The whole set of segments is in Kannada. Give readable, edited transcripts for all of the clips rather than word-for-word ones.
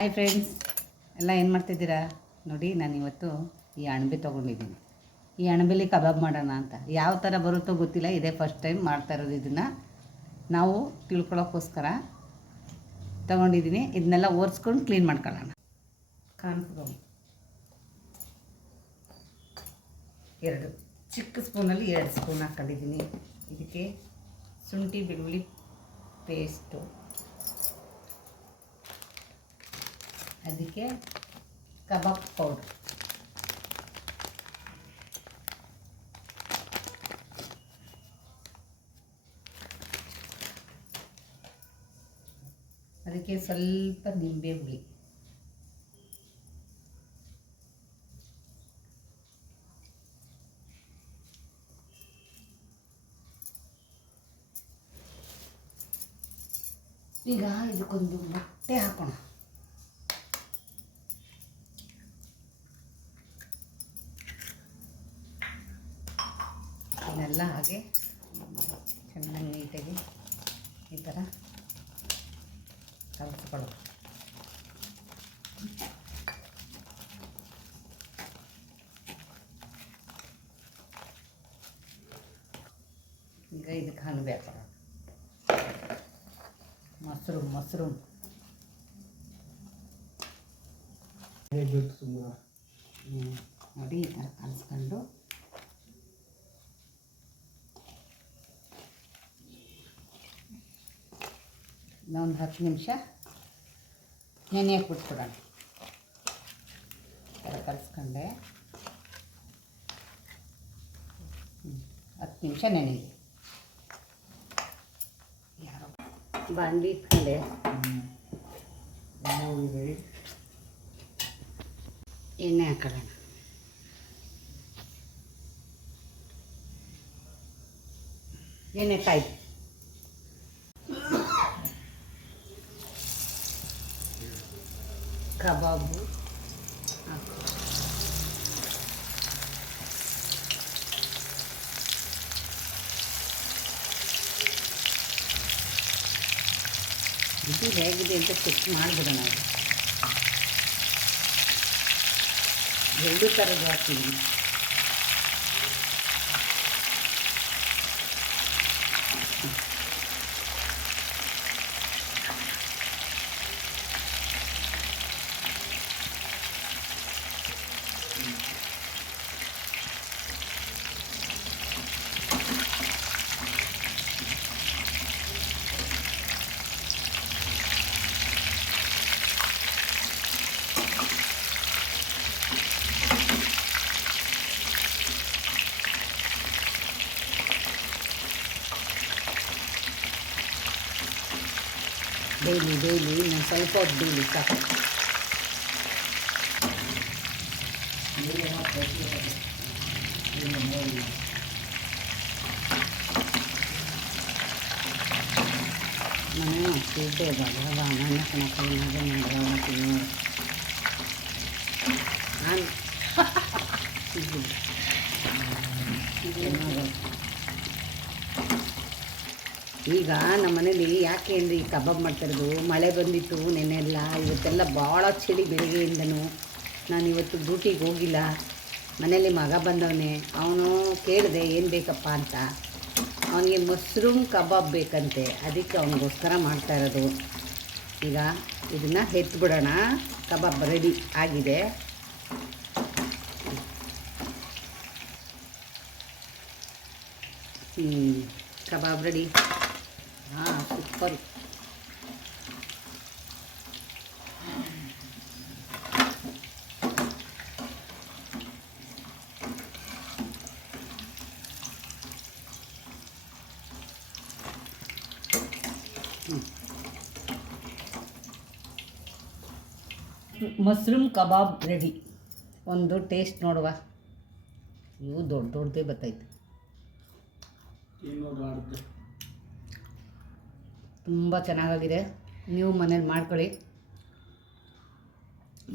ಹಾಯ್ ಫ್ರೆಂಡ್ಸ್, ಎಲ್ಲ ಏನು ಮಾಡ್ತಿದ್ದೀರಾ ನೋಡಿ. ನಾನಿವತ್ತು ಈ ಅಣಬೆ ತೊಗೊಂಡಿದ್ದೀನಿ. ಈ ಅಣಬೆಲಿ ಕಬಾಬ್ ಮಾಡೋಣ ಅಂತ. ಯಾವ ಥರ ಬರುತ್ತೋ ಗೊತ್ತಿಲ್ಲ, ಇದೇ ಫಸ್ಟ್ ಟೈಮ್ ಮಾಡ್ತಾ ಇರೋದು. ಇದನ್ನು ನಾವು ತಿಳ್ಕೊಳ್ಳೋಕ್ಕೋಸ್ಕರ ತೊಗೊಂಡಿದ್ದೀನಿ. ಇದನ್ನೆಲ್ಲ ಒರೆಸ್ಕೊಂಡು ಕ್ಲೀನ್ ಮಾಡ್ಕೊಳ್ಳೋಣ. ಕಾರ್ನ್ಫ್ಲೋರ್ 2 ಚಿಕ್ಕ ಸ್ಪೂನಲ್ಲಿ 2 ಸ್ಪೂನ್ ಹಾಕ್ಕೊಂಡಿದ್ದೀನಿ. ಇದಕ್ಕೆ ಶುಂಠಿ ಬೆಳ್ಳುಳ್ಳಿ ಪೇಸ್ಟು, ಅದಕ್ಕೆ ಕಬಾಬ್ ಪೌಡ್ರ್, ಅದಕ್ಕೆ ಸ್ವಲ್ಪ ನಿಂಬೆ ಹುಳಿ, ಈಗ ಇದಕ್ಕೊಂದು ಮೊಟ್ಟೆ ಹಾಕೋಣ. ಇದನ್ನೆಲ್ಲ ಹಾಗೆ ಚೆನ್ನಾಗಿ ನೀಟಾಗಿ ಈ ಥರ ಕಲಿಸ್ಕೊಳ್ಳೋದು. ಈಗ ಇದಕ್ಕೆ ಅಣಬೆ ಹಾಕೋಣ. ಮೊಸರು ನೋಡಿ, ಈ ಥರ ಕಲಿಸ್ಕೊಂಡು ಒಂದು 10 ನಿಮಿಷ ನೆನೆಯಕ್ಕೆ ಬಿಟ್ಬಿಡೋಣ. ಥರ ಕಲಿಸ್ಕೊಂಡೆ 10 ನಿಮಿಷ ನೆನೆಯಿದೆ. ಯಾರೋ ಬಾಂಡಿ ಇಟ್ಕೊಂಡೆ, ಎಣ್ಣೆ ಹಾಕೊಳ್ಳೋಣ. ಎಣ್ಣೆ ಕಾಯಿ ಕಬಾಬು ಹಾಕು. ಇದು ಹೇಗಿದೆ ಅಂತ ಚೆಕ್ ಮಾಡಿಬಿಡೋಣ. 2 ಥರದ್ದು ಹಾಕಿದ್ದೀನಿ. ಡೈಲಿ ನಾನು ಸ್ವಲ್ಪ ಹೊತ್ತು ಡೈಲಿ ಸಾಕು. ಮನೆ ಅಷ್ಟಿದ್ದೆ ಬಡವ ನನ್ನ ಕಣಕ್ಕೆ ಮಾಡ್ತೀನಿ. ಈಗ ನಮ್ಮ ಮನೇಲಿ ಯಾಕೆ ಅಂದರೆ ಈ ಕಬಾಬ್ ಮಾಡ್ತಾಯಿರೋದು, ಮಳೆ ಬಂದಿತ್ತು ನೆನ್ನೆಲ್ಲ. ಇವತ್ತೆಲ್ಲ ಭಾಳ ಚಳಿ ಬೆಳಗ್ಗೆಯಿಂದನೂ. ನಾನು ಇವತ್ತು ಡ್ಯೂಟಿಗೆ ಹೋಗಿಲ್ಲ. ಮನೇಲಿ ಮಗ ಬಂದವನೇ, ಅವನು ಕೇಳಿದೆ ಏನು ಬೇಕಪ್ಪ ಅಂತ. ಅವನಿಗೆ ಮಶ್ರೂಮ್ ಕಬಾಬ್ ಬೇಕಂತೆ, ಅದಕ್ಕೆ ಅವನಿಗೋಸ್ಕರ ಮಾಡ್ತಾಯಿರೋದು. ಈಗ ಇದನ್ನು ಎತ್ಬಿಡೋಣ. ಕಬಾಬ್ ರೆಡಿ ಆಗಿದೆ. Kebab ready. Super. Mushroom kebab ready. ಒಂದು ಟೇಸ್ಟ್ ನೋಡುವ. ಇವು ದೊಡ್ಡದೇ ಬರ್ತೈತೆ. ತುಂಬ ಚೆನ್ನಾಗಾಗಿದೆ. ನೀವು ಮನೇಲಿ ಮಾಡ್ಕೊಳ್ಳಿ.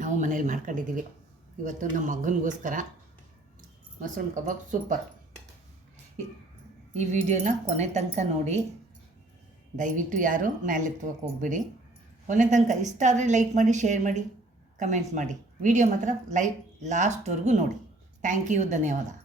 ನಾವು ಮನೇಲಿ ಮಾಡ್ಕೊಂಡಿದ್ದೀವಿ. ಇವತ್ತು ನಮ್ಮ ಮಗನಿಗೋಸ್ಕರ ಮಶ್ರೂಮ್ ಕಬಾಬ್ ಸೂಪರ್. ಈ ವಿಡಿಯೋನ ಕೊನೆ ತನಕ ನೋಡಿ. ದಯವಿಟ್ಟು ಯಾರು ಮೇಲೆ ಎತ್ತುವಕ್ಕೆ ಹೋಗ್ಬೇಡಿ. ಕೊನೆ ತನಕ ಇಷ್ಟ ಆದರೆ ಲೈಕ್ ಮಾಡಿ, ಶೇರ್ ಮಾಡಿ, ಕಮೆಂಟ್ ಮಾಡಿ. ವಿಡಿಯೋ ಮಾತ್ರ ಲಾಸ್ಟ್ವರೆಗೂ ನೋಡಿ. ಥ್ಯಾಂಕ್ ಯು, ಧನ್ಯವಾದ.